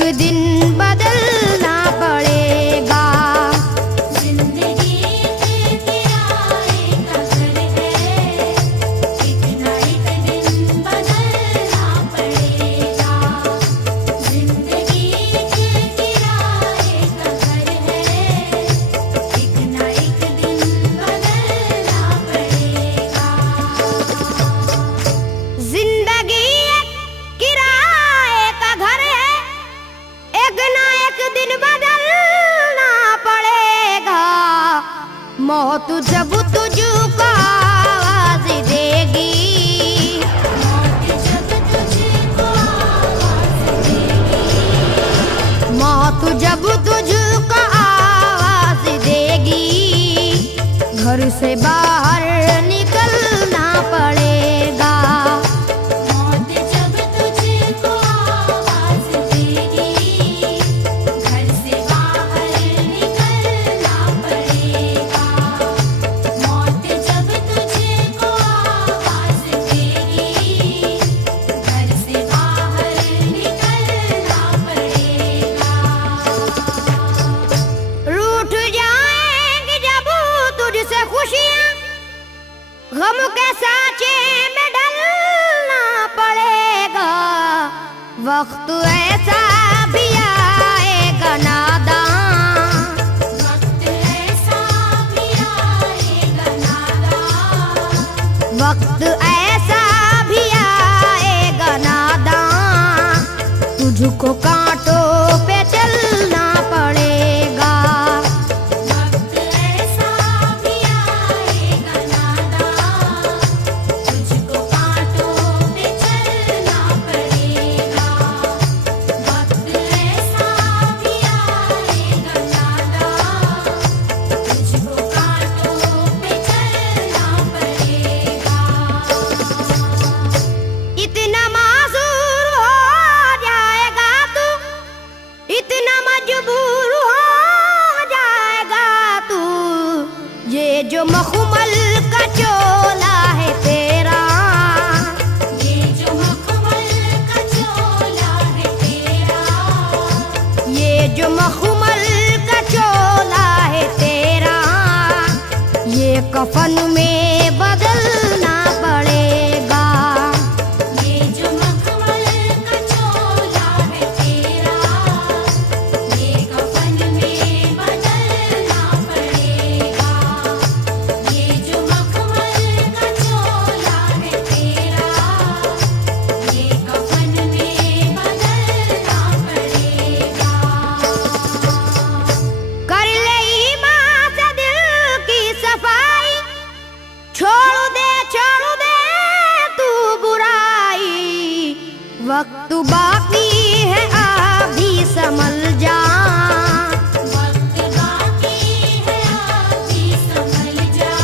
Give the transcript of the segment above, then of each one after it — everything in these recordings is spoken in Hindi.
एक दिन बदलना पड़ेगा। जिंदगी एक किराए का घर है, एक ना एक दिन बदलना पड़ेगा। जिंदगी एक किराए का घर है, एक ना एक दिन बदलना पड़ेगा। जिंदगी एक किराए का घर है, एक ना एक दिन बदलना पड़ेगा। मौत जब तुझको आवाज देगी, मौत जब तुझको आवाज देगी, मौत जब तुझको आवाज देगी, घर से बाहर निकलना पड़ेगा। मौत जब तुझको आवाज देगी, घर से बाहर निकलना पड़ेगा। मौत जब तुझको आवाज देगी, घर से बाहर निकलना पड़ेगा। रूठ जाएंगी जब तुझसे खुशियां, गम के साँचे में ढलना पड़ेगा। वक्त ऐसा भी आएगा नादान, वक्त ऐसा भी आएगा नादान, वक्त ऐसा भी आएगा नादान, तुझको कांटों पे चलना पड़ेगा। वक्त ऐसा भी आएगा नादान, तुझको कांटों पे चलना पड़ेगा। वक्त ऐसा भी आएगा नादान, तुझको कांटों पे चलना पड़ेगा। इतना मासूर हो जाएगा तू, इतना मजबूर हो जाएगा तू, ये जो मखमल का चोला है तेरा, ये जो मखमल का चोला है तेरा, ये जो मखमल का चोला है तेरा, ये कफन में बदलना पड़ेगा। ये जो मखमल का चोला है तेरा, ये कफन में बदलना पड़ेगा। ये जो मखमल का चोला है तेरा, ये कफन में बदलना पड़ेगा। कर ले ईमान से दिल की सफाई, छोड़ दे तू बुराई। वक्त बाकी है अभी संभल जा, वक्त बाकी है अभी संभल जा,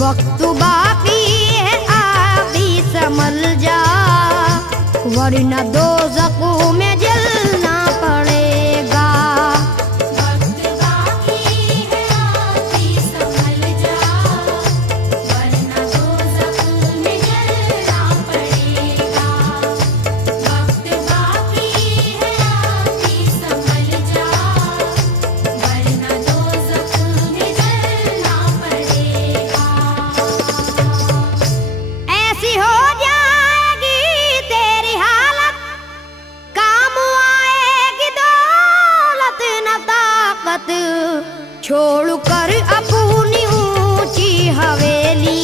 वक्त बाकी है अभी संभल जा, वरना दोज़ख में जलना पड़ेगा। वक्त बाकी है अभी संभल जा, वरना दोज़ख में जलना पड़ेगा। वक्त बाकी है अभी संभल जा, वरना दोज़ख में जलना पड़ेगा। ऐसी हो जाएगी तेरी हालत, काम आएगी दौलत न ताकत, छोड़ कर अपनी ऊंची हवेली,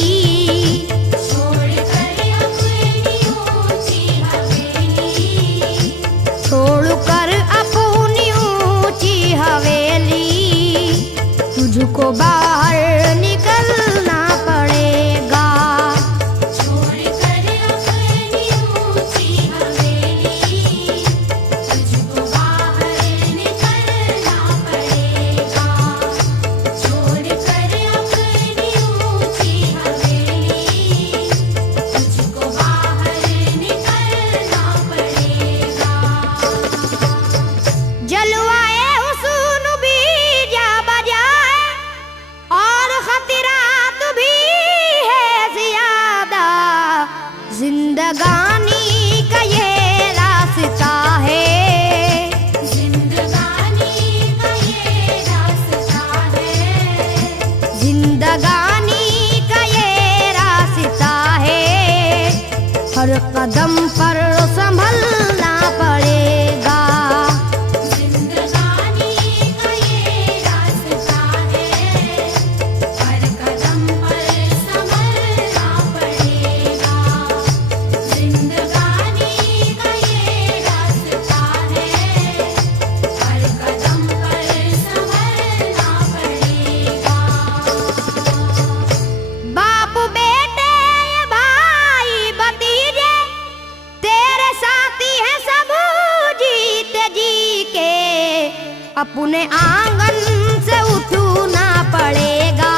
छोड़ कर अपनी ऊंची हवेली, छोड़ कर अपनी ऊंची हवेली, तुझको बाहर निकलना पड़ेगा। छोड़ कर अपनी ऊंची हवेली, तुझको बाहर निकलना पड़ेगा। छोड़ कर अपनी ऊंची हवेली, तुझको बाहर निकलना पड़ेगा। जलवाए हुस्न भी जा बजाए और खतिर हर कदम पर संभलना पड़ेगा। जिंदगानी का ये रास्ता है, हर कदम पर संभलना पड़ेगा। जिंदगानी का ये रास्ता है, हर कदम पर संभलना पड़ेगा। बाप बेटे भाई भतीजे तेरे साथी हैं सब जीते जी के, अपने आंगन से उठना पड़ेगा।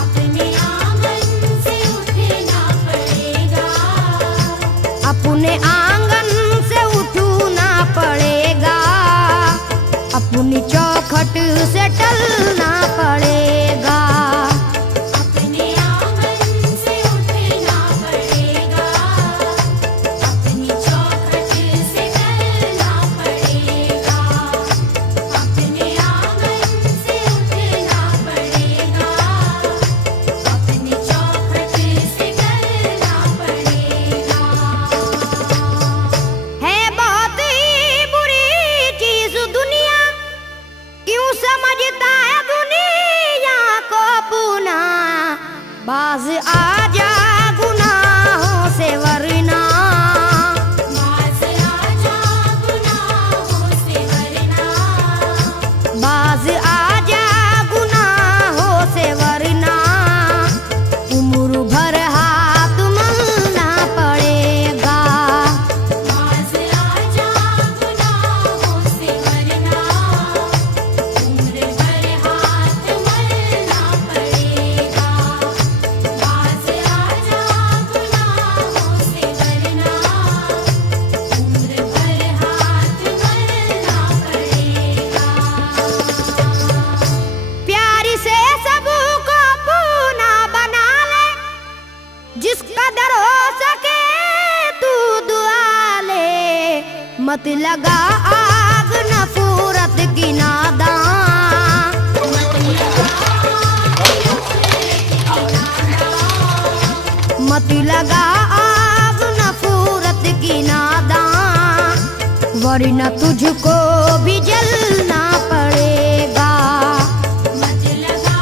अपने आंगन से उठना पड़ेगा। अपने आंगन से उठना पड़ेगा। अपनी चौखट से टलना पड़ेगा। अपने आंगन से उठना पड़ेगा। अपनी चौखट से टलना पड़ेगा। अपने आंगन से उठना पड़ेगा। अपनी चौखट से टलना पड़ेगा। है बहुत ही बुरी चीज दुनिया, क्यों समझता है दुनिया को पुना। बाज आजा गुनाहों से वरना, बाज आजा गुनाहों से वरना। बाज आजा गुनाहों से वरना, उम्र भर हाथ मलना पड़ेगा। बाज आजा गुनाहों से वरना, उम्र भर हाथ मलना पड़ेगा। बाज आजा गुनाहों से वरना, उम्र भर हाथ मलना पड़ेगा। प्यार से सबको पूना बना ले, जिस कदर हो सके तू दुआ ले। मत लगा आग नफरत की नादान, मत लगा आग नफरत की नादान, वरना तुझको भी जलना पड़ेगा। मत लगा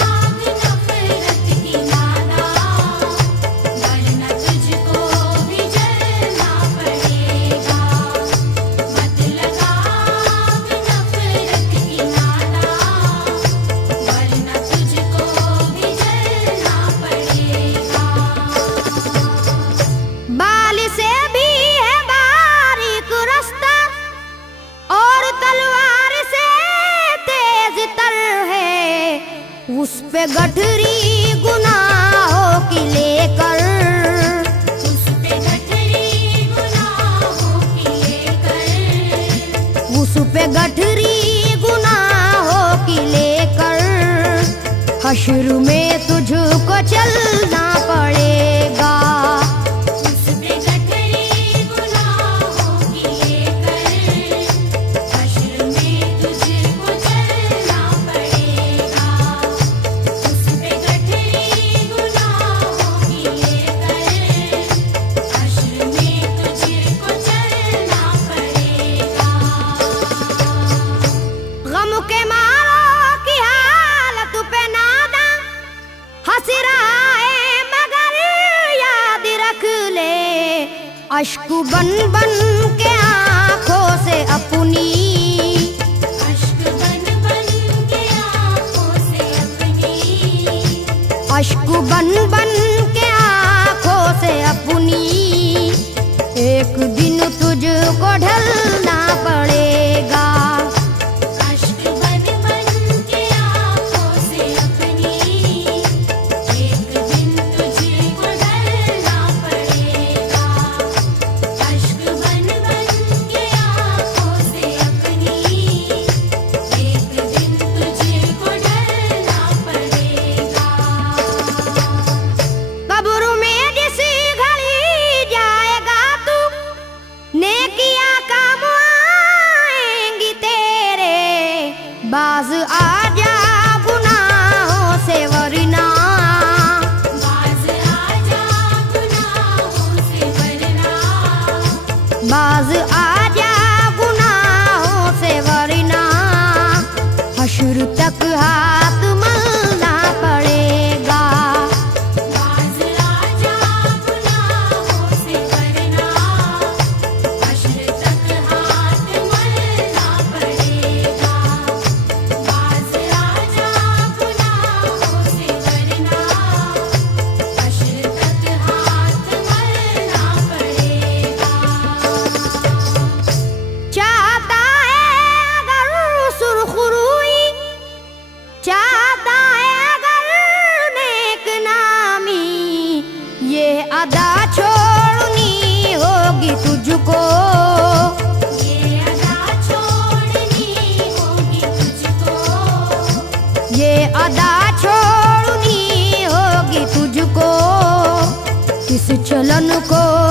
आग नफरत की नादान, वरना तुझको भी जलना पड़ेगा। मत लगा आग नफरत की नादान, वरना तुझको भी जलना पड़ेगा। बाल से भी है बारीक रास्ता, और तलवार से तेज तर है। उस पे गठरी गुनाहों की लेकर, उस पे गठरी गुनाहों की लेकर, उस पे गठरी गुनाहों की लेकर, हश्र में तुझको चलना पड़ेगा। उस पे गठरी गुनाहों की लेकर, हश्र में तुझको चलना पड़ेगा। उस पे गठरी गुनाहों की लेकर, हश्र में तुझको चलना पड़ेगा। गम के मारों की हालत पे नादा हंस रहा है, मगर याद रख ले, अश्क बन बन के आंखों से अपनी, अश्क बन बन के आँखों से अपनी, अश्क बन बन के आंखों से अपनी, एक दिन तुझको ढलना पड़ेगा। अश्क बन बन के आँखों से अपनी, एक दिन तुझको ढलना पड़ेगा। अश्क बन बन के आँखों से अपनी, एक दिन तुझको ढलना पड़ेगा। कब्र में जिस घड़ी जाएगा तू, नेकियां का इस चलन को